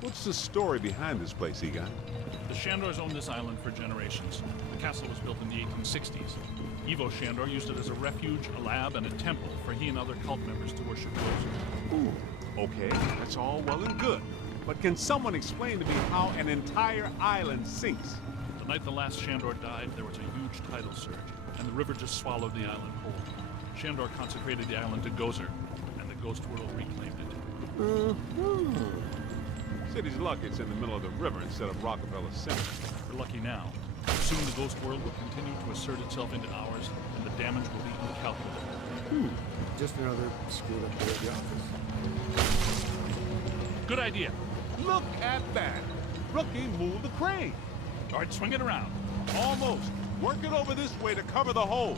What's the story behind this place, Egon? The Shandors owned this island for generations. The castle was built in the 1860s. Ivo Shandor used it as a refuge, a lab, and a temple for he and other cult members to worship Gozer. Ooh, okay, that's all well and good. But can someone explain to me how an entire island sinks? The night the last Shandor died, there was a huge tidal surge, and the river just swallowed the island whole. Shandor consecrated the island to Gozer, and the ghost world reclaimed it. City's lucky it's in the middle of the river instead of Rockefeller Center. We're lucky now. Soon the ghost world will continue to assert itself into ours, and the damage will be incalculable. Just another screwed up day at the office. Good idea. Look at that! Rookie moved the crane. All right, swing it around. Almost. Work it over this way to cover the hole.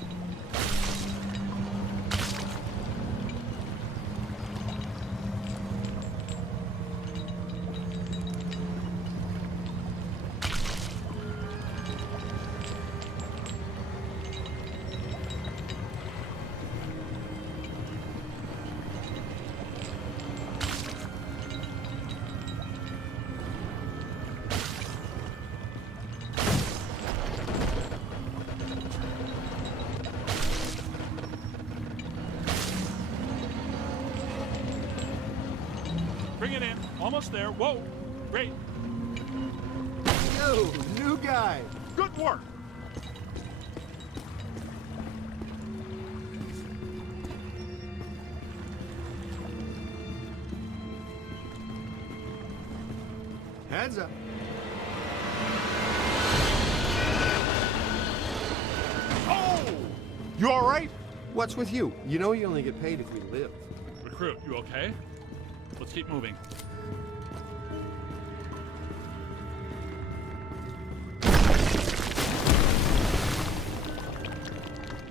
Bring it in. Almost there. Whoa. Great. Yo, new guy. Good work! Heads up. Oh! You all right? What's with you? You know you only get paid if we live. Recruit, you okay? Let's keep moving.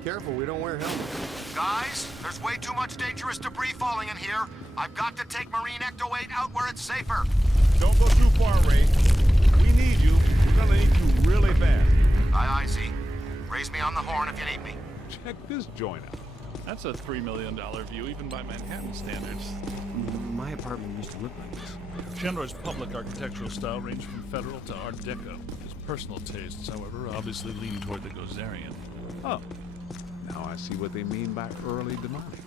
Careful, we don't wear helmets. Guys, there's way too much dangerous debris falling in here. I've got to take Marine Ecto 8 out where it's safer. Don't go too far, Ray. We need you. We're gonna need you really fast. Aye, Z. Raise me on the horn if you need me. Check this joint out. That's a $3 million view, even by Manhattan standards. My apartment used to look like this. Shandor's public architectural style ranged from Federal to Art Deco. His personal tastes, however, obviously lean toward the Gozerian. Oh. Now I see what they mean by early demonic.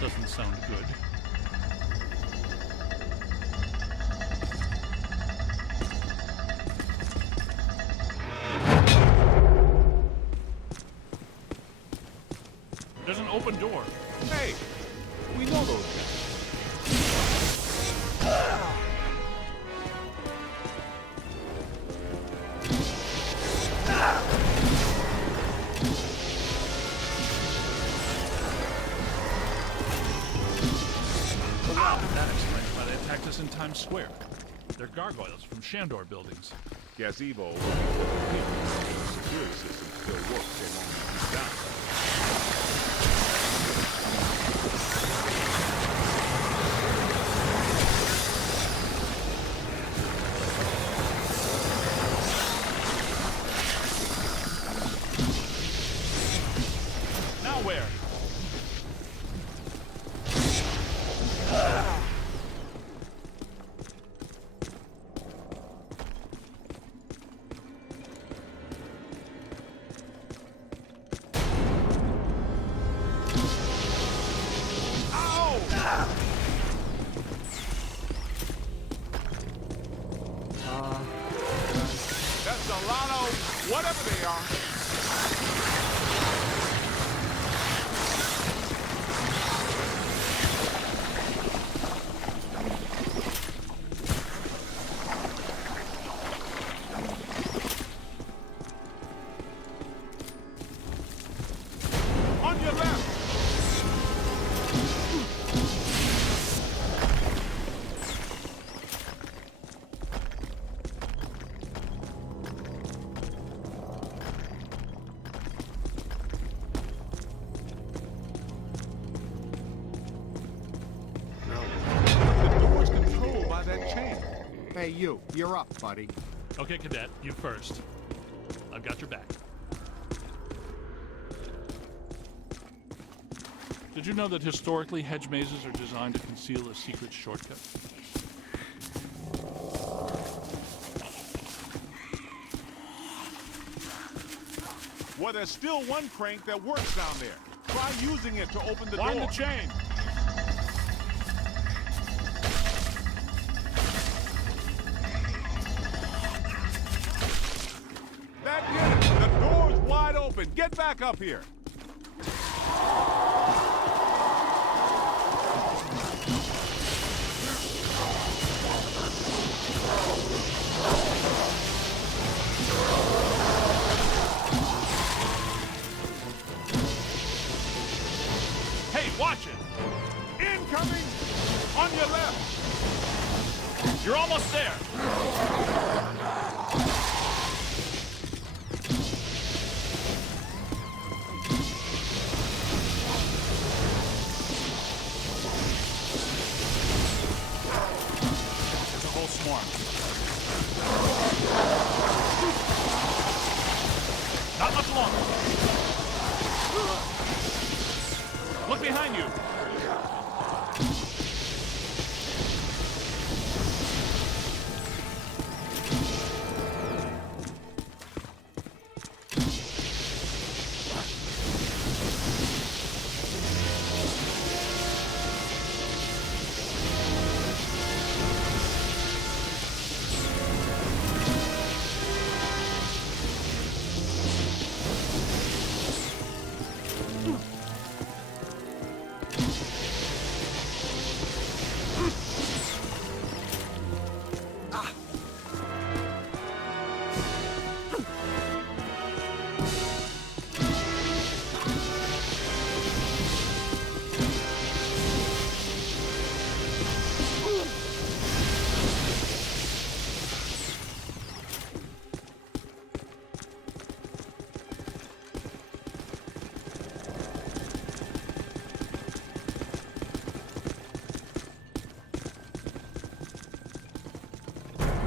Doesn't sound good. There's an open door. Hey! We know those guys. That explains why they attacked us in Times Square. They're gargoyles from Shandor buildings. Guess Evo. The security system still works so long as he's down. Now where? you. You're up, buddy. Okay, Cadet, you first. I've got your back. Did you know that historically hedge mazes are designed to conceal a secret shortcut? Well, there's still one crank that works down there. Try using it to open the door. Wind the chain! That did it! The door's wide open! Get back up here! Hey, watch it! Incoming! On your left! You're almost there! There's a whole swarm. Not much longer. Look behind you.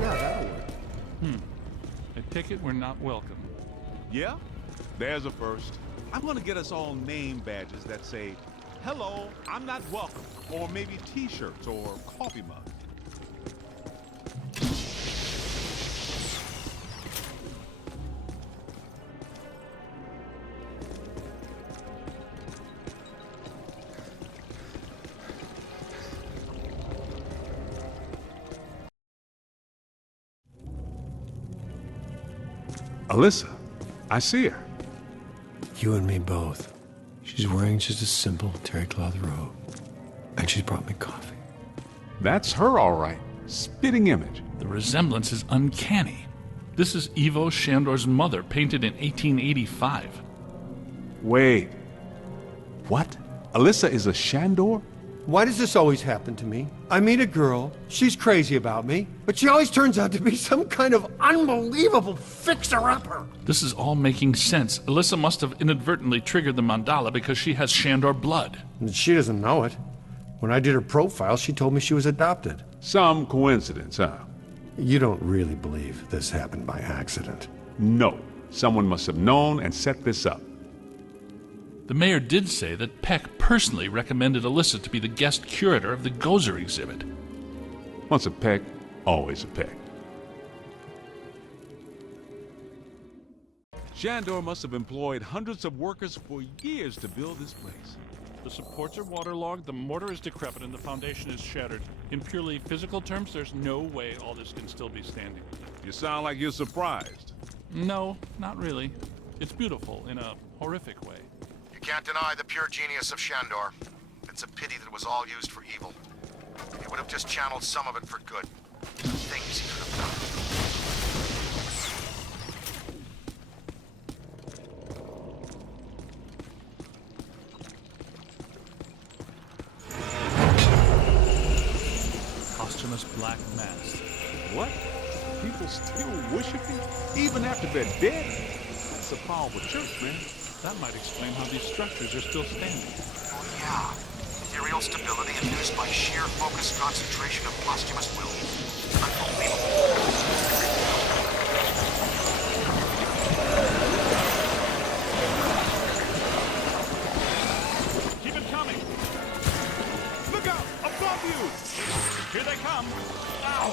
Yeah, that'll work. I take it we're not welcome. Yeah? There's a first. I'm gonna get us all name badges that say, "Hello, I'm not welcome," or maybe t-shirts or coffee mugs. Alyssa, I see her. You and me both. She's wearing just a simple terry cloth robe. And she's brought me coffee. That's her, all right. Spitting image. The resemblance is uncanny. This is Ivo Shandor's mother, painted in 1885. Wait. What? Alyssa is a Shandor? Why does this always happen to me? I meet a girl, she's crazy about me, but she always turns out to be some kind of unbelievable fixer-upper. This is all making sense. Alyssa must have inadvertently triggered the mandala because she has Shandor blood. And she doesn't know it. When I did her profile, she told me she was adopted. Some coincidence, huh? You don't really believe this happened by accident. No. Someone must have known and set this up. The mayor did say that Peck personally recommended Alyssa to be the guest curator of the Gozer exhibit. Once a peck, always a peck. Shandor must have employed hundreds of workers for years to build this place. The supports are waterlogged, the mortar is decrepit, and the foundation is shattered. In purely physical terms, there's no way all this can still be standing. You sound like you're surprised. No, not really. It's beautiful in a horrific way. You can't deny the pure genius of Shandor. It's a pity that it was all used for evil. He would have just channeled some of it for good. The things he could have done. Posthumous black mass. What? People still worship him? Even after they're dead? That's a powerful church, man. That might explain how these structures are still standing. Oh yeah. Ethereal stability induced by sheer focused concentration of posthumous will. Unbelievable. Keep it coming. Look out! Above you! Here they come. Ow!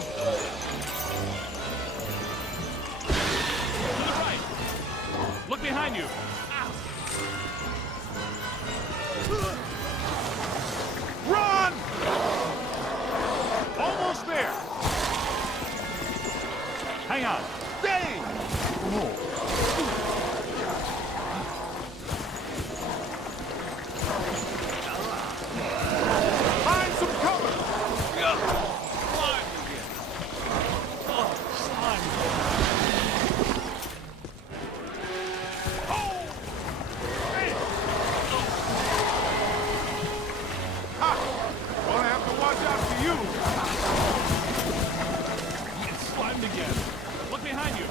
To the right. Look behind you. Ow! Run! Almost there. Hang on. Dang! Find some cover. Gonna have to watch out for you. It's slimed again. Look behind you.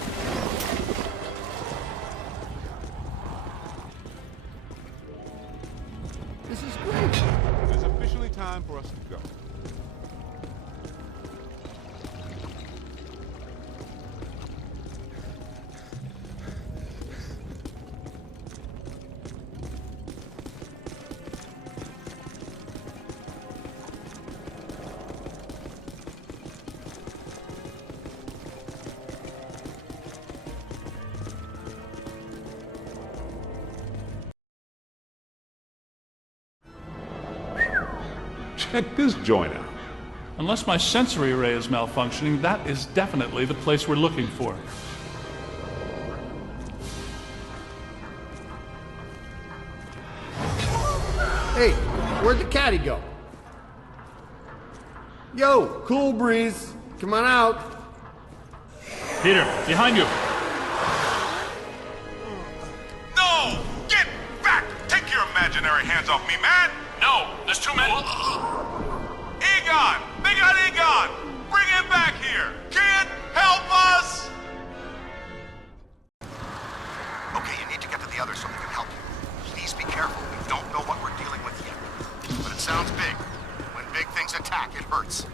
This is great. It is officially time for us to go. Check this joint out. Unless my sensory array is malfunctioning, that is definitely the place we're looking for. Hey, where'd the caddy go? Yo, cool breeze. Come on out. Peter, behind you. No! Get back! Take your imaginary hands off me, man! No, there's too many. Egon! They got Egon! Bring him back here! Kid, help us! Okay, you need to get to the others so they can help you. Please be careful. We don't know what we're dealing with yet. But it sounds big. When big things attack, it hurts.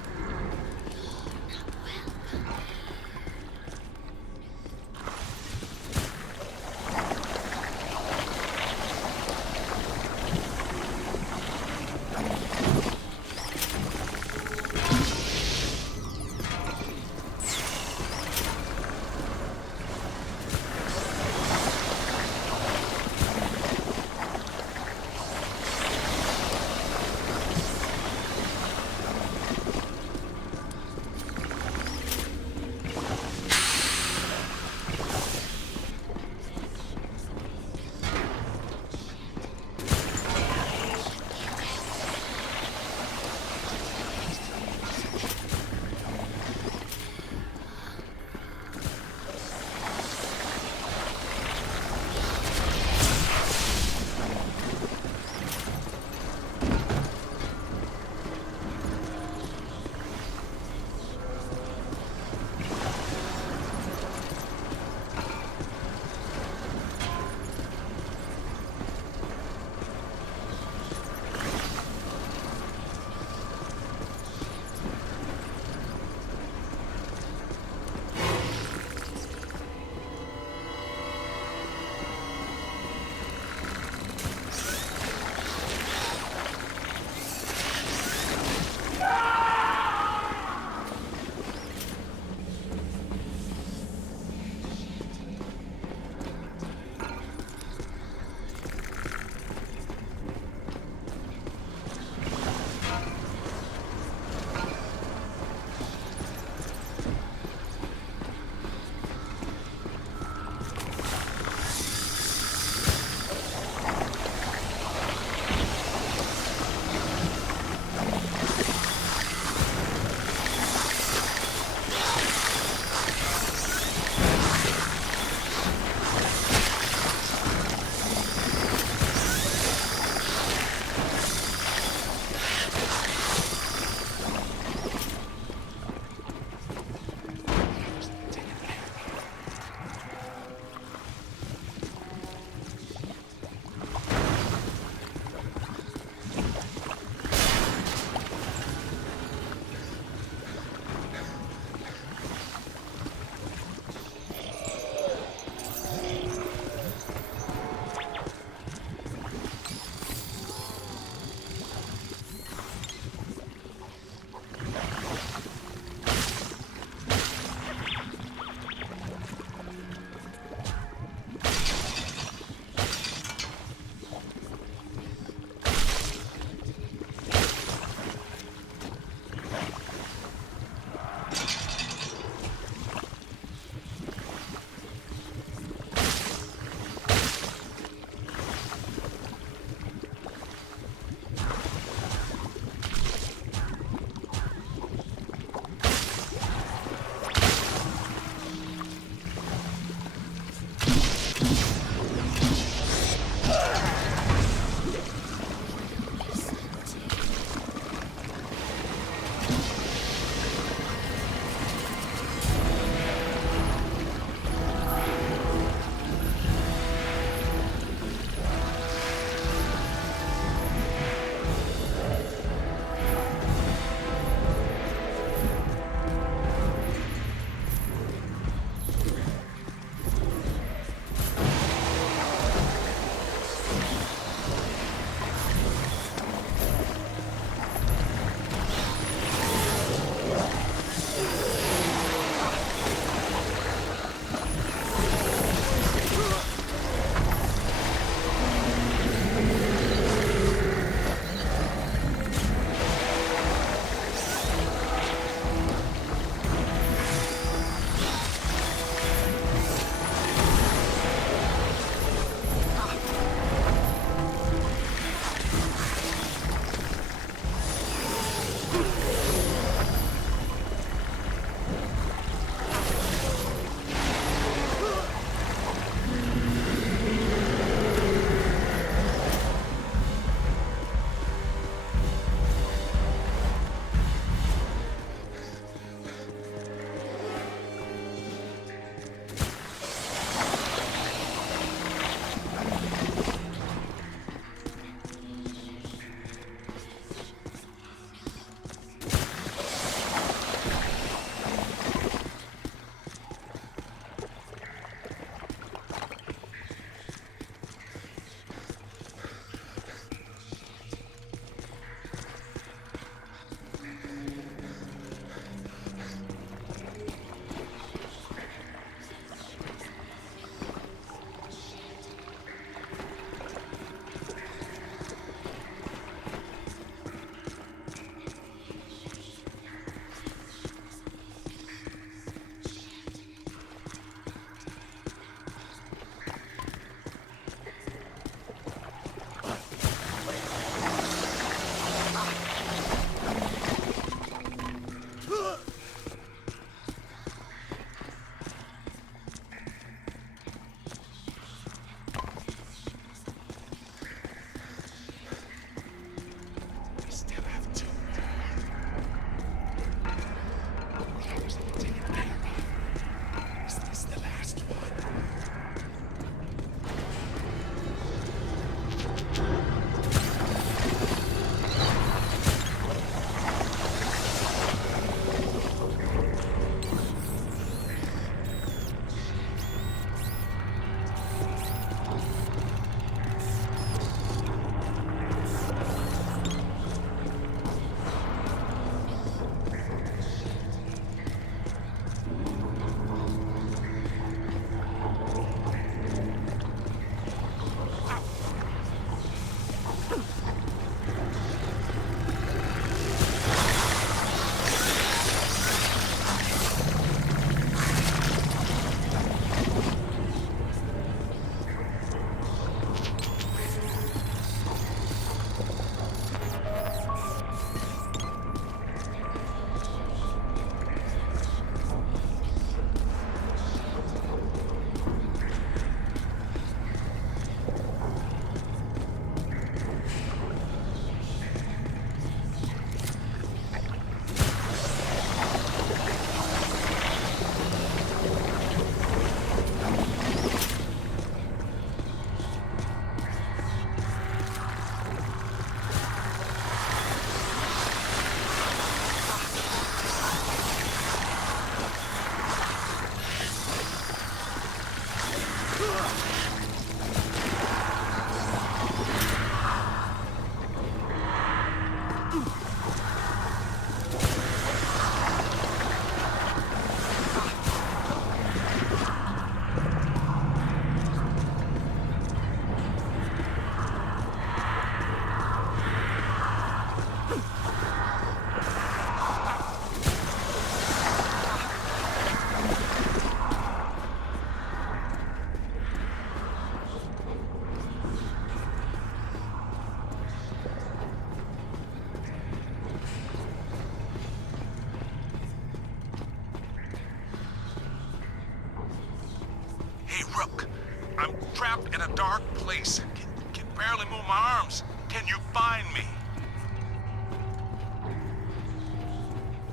in a dark place and can barely move my arms. Can you find me?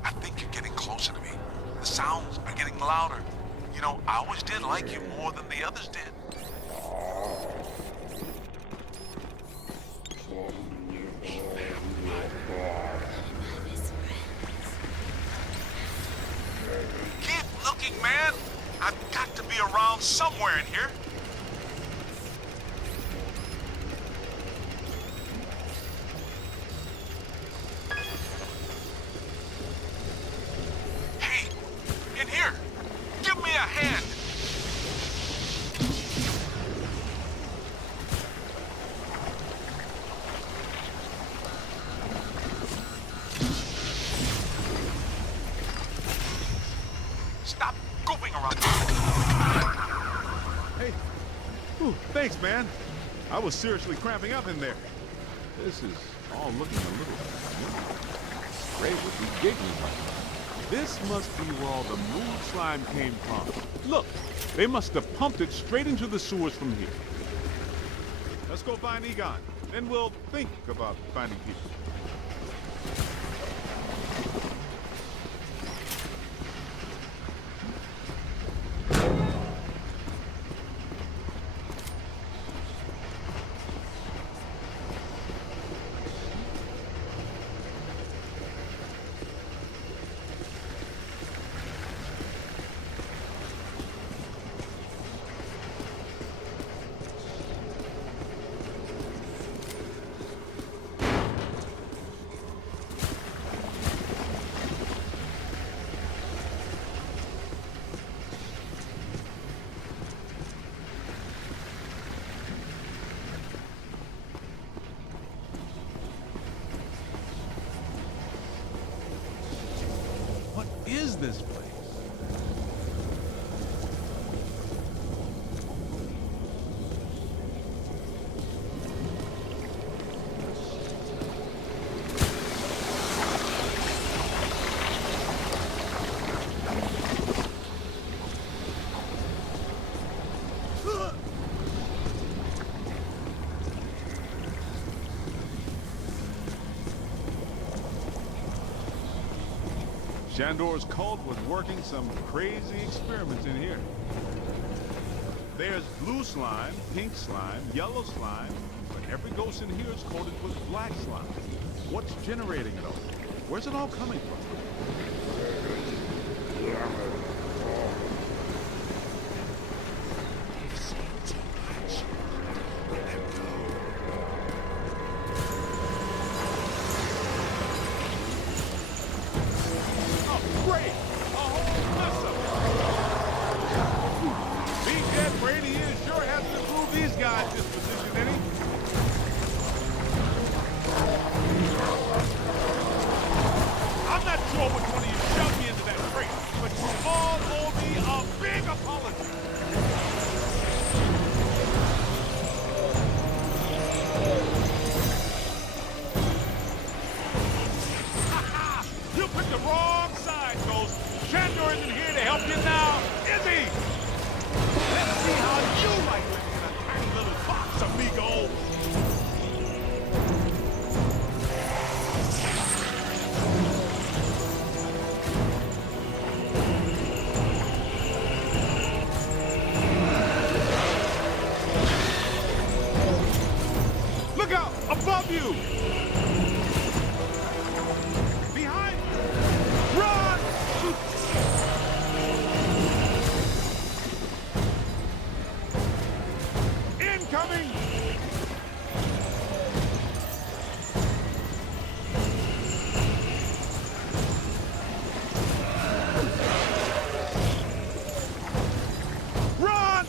I think you're getting closer to me. The sounds are getting louder. You know, I always did like you more than the others did. Keep looking, man. I've got to be around somewhere in here. Hey, in here. Give me a hand. Stop goofing around. Hey. Ooh, thanks, man. I was seriously cramping up in there. This is all looking a little familiar. Ray would be giggling right now. This must be where all the moon slime came from. Look, they must have pumped it straight into the sewers from here. Let's go find Egon. Then we'll think about finding people. What is this place? Shandor's cult was working some crazy experiments in here. There's blue slime, pink slime, yellow slime, but every ghost in here is coated with black slime. What's generating it all? Where's it all coming from? Above you! Behind you! Run! Incoming! Run!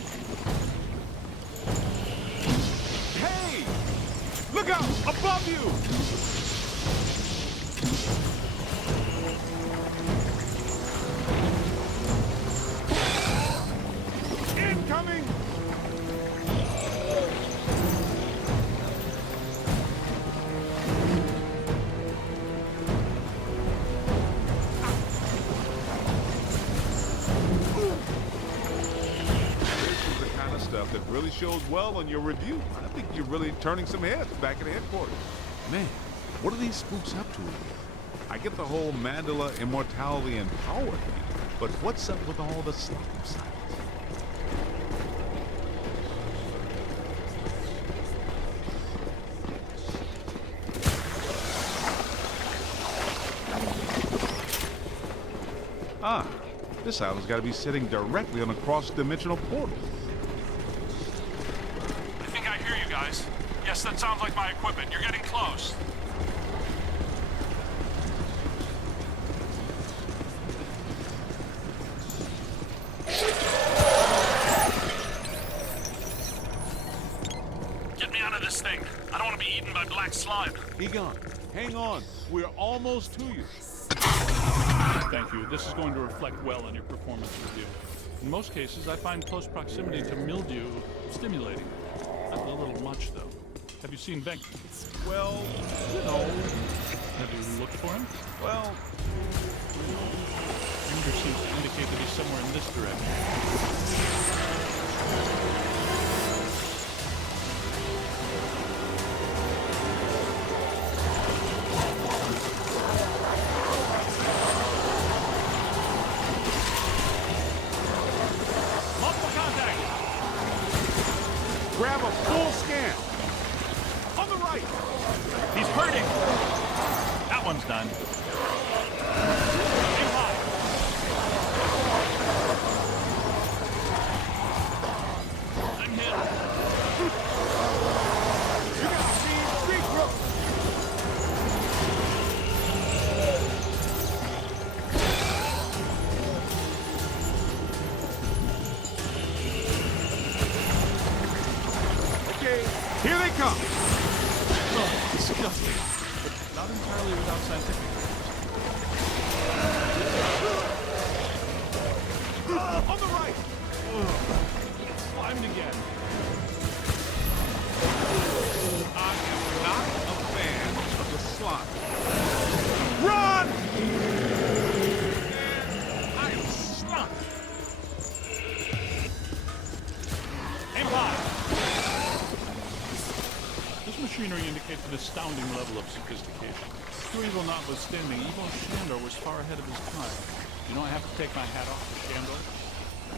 Hey! Look out! Above you! Incoming! This is the kind of stuff that really shows well on your review. I think you're really turning some heads back at headquarters. Man, what are these spooks up to here? I get the whole Mandela immortality and power thing, but what's up with all the slop silence? Ah, this island's got to be sitting directly on a cross-dimensional portal. I think I hear you guys. Yes, that sounds like my equipment. You're getting close. Get me out of this thing. I don't want to be eaten by black slime. Egon, hang on. We're almost to you. Thank you. This is going to reflect well on your performance review. In most cases, I find close proximity to mildew stimulating. That's a little much, though. Have you seen Venk? Well, you know. Have you looked for him? Well, Finger seems to indicate that he's somewhere in this direction. multiple contact. Grab a full scan. On the right. He's hurting! That one's done. Aim high. I'm hit. You got to see regroup. Okay, here they come. Oh, disgusting. But not entirely without scientific On the right. Climbed again. I am not a fan of the slime. Run! I am stunned. Aim high. This machinery indicates an astounding level of sophistication. Pure evil notwithstanding, evil Shandor was far ahead of his time. You know, I have to take my hat off to Shandor.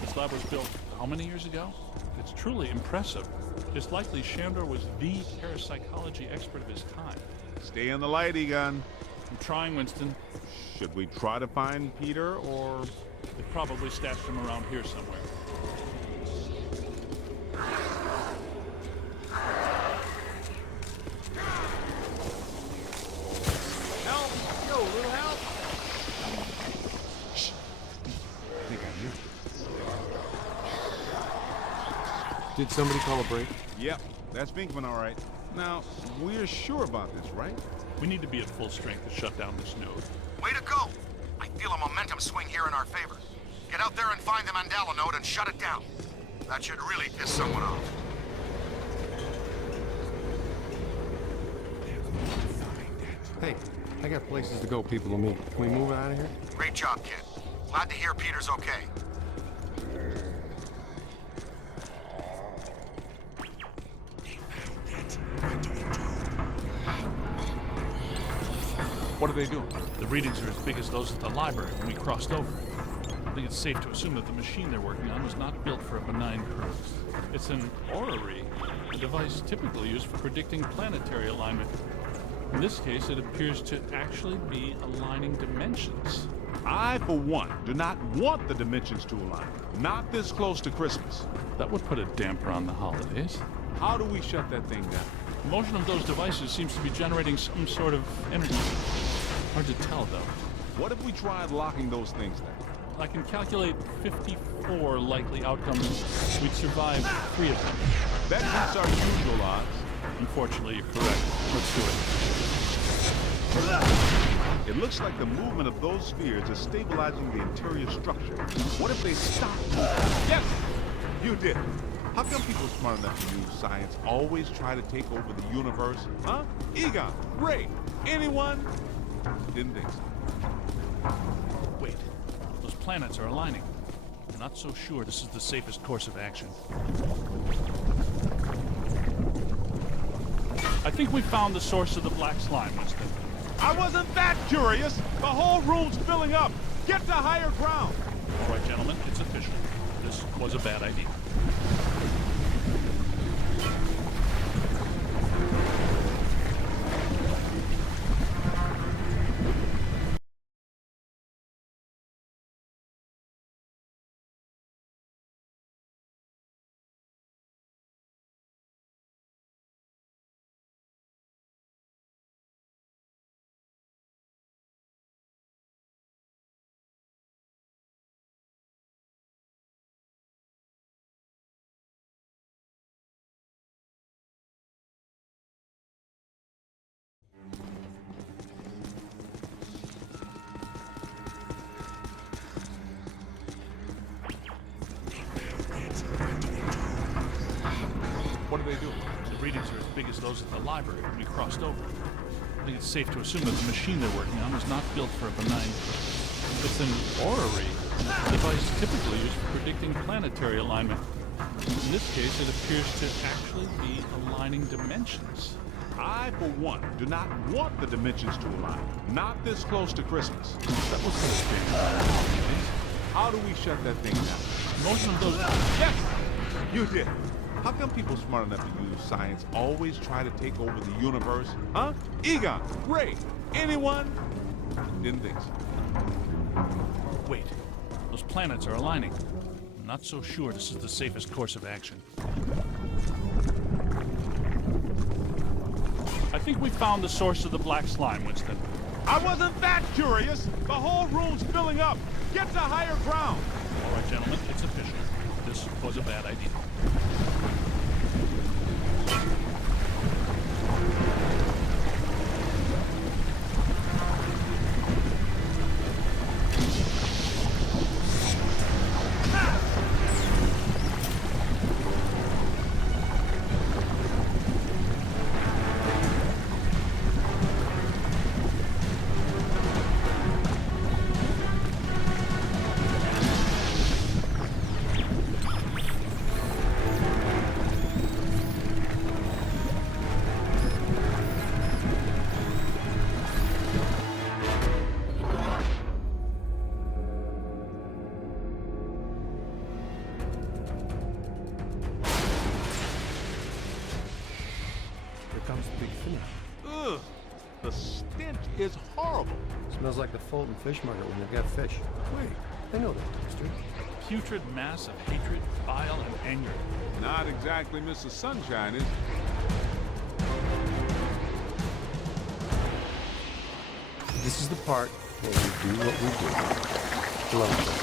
This lab was built how many years ago? It's truly impressive. It's likely Shandor was the parapsychology expert of his time. Stay in the light, Egon. I'm trying, Winston. Should we try to find Peter, or... They probably stashed him around here somewhere. Help! Yo, little help! Shh. I think I hear it. Did somebody call a break? Yep, that's Binkman, all right. Now, we're sure about this, right? We need to be at full strength to shut down this node. Way to go! I feel a momentum swing here in our favor. Get out there and find the Mandela node and shut it down. That should really piss someone off. Hey, I got places to go, people to meet. Can we move out of here? Great job, kid. Glad to hear Peter's okay. What are they doing? The readings are as big as those at the library when we crossed over. I think it's safe to assume that the machine they're working on was not built for a benign purpose. It's an orrery, a device typically used for predicting planetary alignment. In this case, it appears to actually be aligning dimensions. I, for one, do not want the dimensions to align. Not this close to Christmas. That would put a damper on the holidays. How do we shut that thing down? The motion of those devices seems to be generating some sort of energy. Hard to tell, though. What if we tried locking those things down? I can calculate 54 likely outcomes. We'd survive 3 of them. That beats our usual odds. Unfortunately, you're correct. Let's do it. It looks like the movement of those spheres is stabilizing the interior structure. What if they stop moving? Yes! You did. How come people smart enough to use science always try to take over the universe? Huh? Egon, Ray, anyone? Didn't think so. Wait. Those planets are aligning. I'm not so sure this is the safest course of action. think we found the source of the black slime, Winston. I wasn't that curious. The whole room's filling up. Get to higher ground. All right, gentlemen, it's official. This was a bad idea. What are they doing? The readings are as big as those at the library when we crossed over. I think it's safe to assume that the machine they're working on was not built for a benign purpose. It's an orrery, a device typically used for predicting planetary alignment. In this case, it appears to actually be aligning dimensions. I, for one, do not want the dimensions to align. Not this close to Christmas. That was understandable. How do we shut that thing down? Most of those... Yes! You did. How come people smart enough to use science always try to take over the universe? Huh? Egon, Ray, anyone? Didn't think so. Wait, those planets are aligning. I'm not so sure this is the safest course of action. I think we found the source of the black slime, Winston. I wasn't that curious. The whole room's filling up. Get to higher ground. All right, gentlemen, it's official. This was a bad idea. Comes the big finish. Ugh. The stench is horrible. Smells like the Fulton fish market when they've got fish. Wait, I know that, Toaster. A putrid mass of hatred, bile, and anger. not exactly Mrs. Sunshine, is it? This is the part where we do what we do. Love.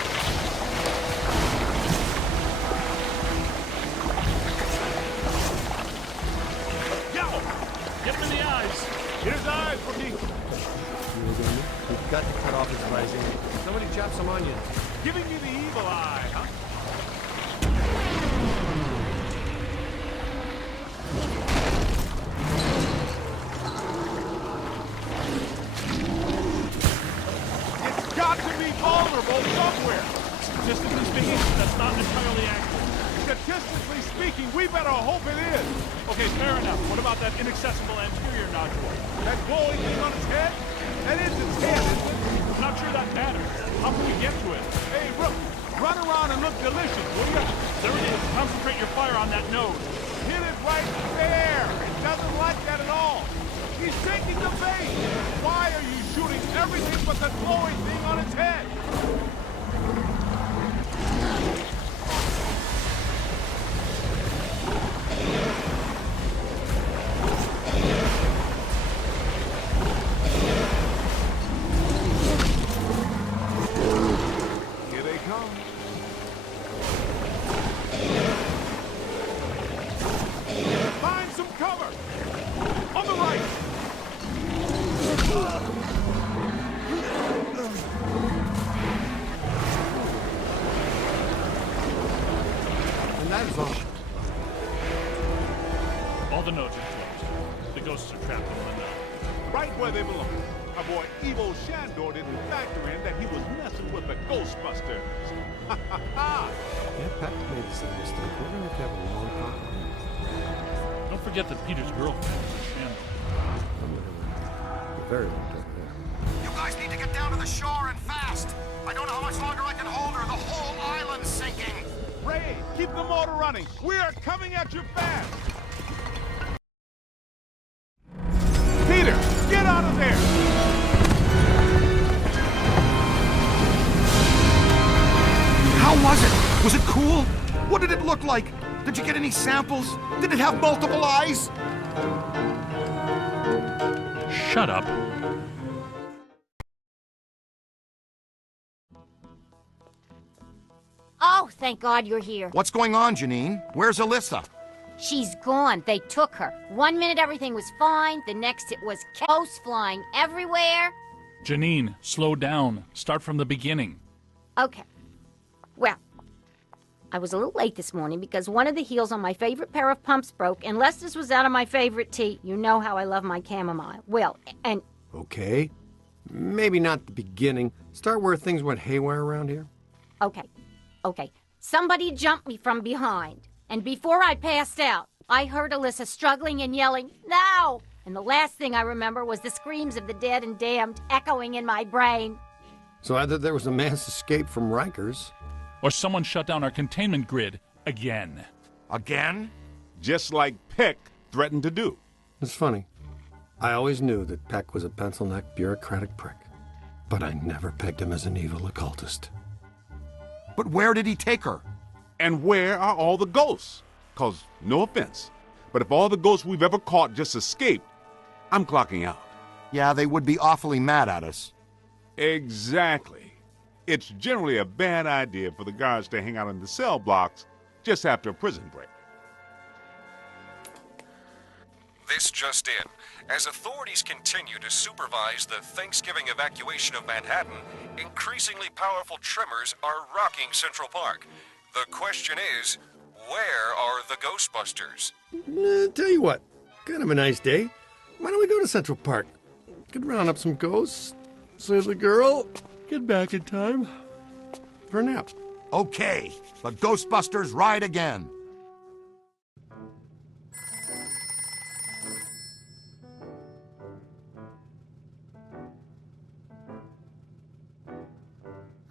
Get him in the eyes! Hit his eyes, rookie! We've got to cut off his rising. Somebody chop some onions. Giving me the evil eye, huh? It's got to be vulnerable somewhere! Statistically speaking, that's not entirely accurate. Statistically speaking, we better hope it is! Okay, fair enough. What about that inaccessible anterior nodule? That glowing thing on its head? That is its head, isn't it? I'm not sure that matters. How can we get to it? Hey, Rook, run around and look delicious, will ya? There it is. Concentrate your fire on that node. Hit it right there! It doesn't like that at all! He's taking the bait! Why are you shooting everything but the glowing thing on its head? Here they come. Find some cover! On the right! And that is all. All the nodes are closed. The ghosts are trapped in the node. Right where they belong. Our boy Evo Shandor didn't factor in that he was messing with the Ghostbusters. Ha ha ha! Yeah, Pat made the same mistake. We're going to have a long talk with him. Don't forget that Peter's girlfriend is a Shandor. very linked over there. You guys need to get down to the shore and fast. I don't know how much longer I can hold her. The whole island's sinking. Ray, keep the motor running. We are coming at you fast. Peter, get out of there. How was it? Was it cool? What did it look like? Did you get any samples? Did it have multiple eyes? Shut up. Oh, thank God you're here. What's going on, Janine? Where's Alyssa? She's gone. They took her. 1 minute everything was fine. The next it was ghosts flying everywhere. Janine, slow down. Start from the beginning. Okay. Well, I was a little late this morning because one of the heels on my favorite pair of pumps broke, and Lester's was out of my favorite tea. You know how I love my chamomile. Well, and... Okay. Maybe not the beginning. Start where things went haywire around here. Okay. Somebody jumped me from behind. And before I passed out, I heard Alyssa struggling and yelling, "No!" And the last thing I remember was the screams of the dead and damned echoing in my brain. So either there was a mass escape from Rikers. Or someone shut down our containment grid again. Again? Just like Peck threatened to do. It's funny. I always knew that Peck was a pencil-necked, bureaucratic prick. But I never pegged him as an evil occultist. But where did he take her? And where are all the ghosts? 'Cause, no offense, but if all the ghosts we've ever caught just escaped, I'm clocking out. Yeah, they would be awfully mad at us. Exactly. It's generally a bad idea for the guards to hang out in the cell blocks just after a prison break. This just in. As authorities continue to supervise the Thanksgiving evacuation of Manhattan, increasingly powerful tremors are rocking Central Park. The question is, where are the Ghostbusters? Tell you what, kind of a nice day. Why don't we go to Central Park? Could round up some ghosts, save the girl, get back in time for a nap. Okay, the Ghostbusters ride again.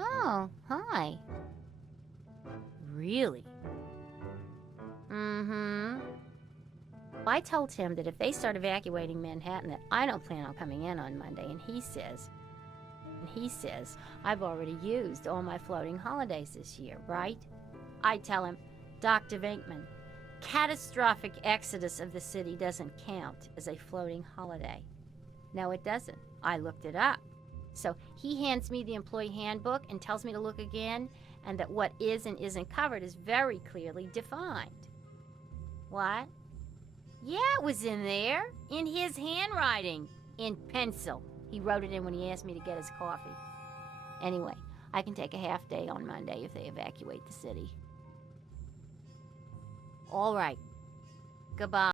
Oh, hi. Really? Mm-hmm. I told him that if they start evacuating Manhattan that I don't plan on coming in on Monday, and he says, I've already used all my floating holidays this year, right? I tell him, Dr. Vinkman, catastrophic exodus of the city doesn't count as a floating holiday. No, it doesn't. I looked it up. So he hands me the employee handbook and tells me to look again, and that what is and isn't covered is very clearly defined. What? Yeah, it was in there. In his handwriting. In pencil. He wrote it in when he asked me to get his coffee. Anyway, I can take a half day on Monday if they evacuate the city. All right. Goodbye.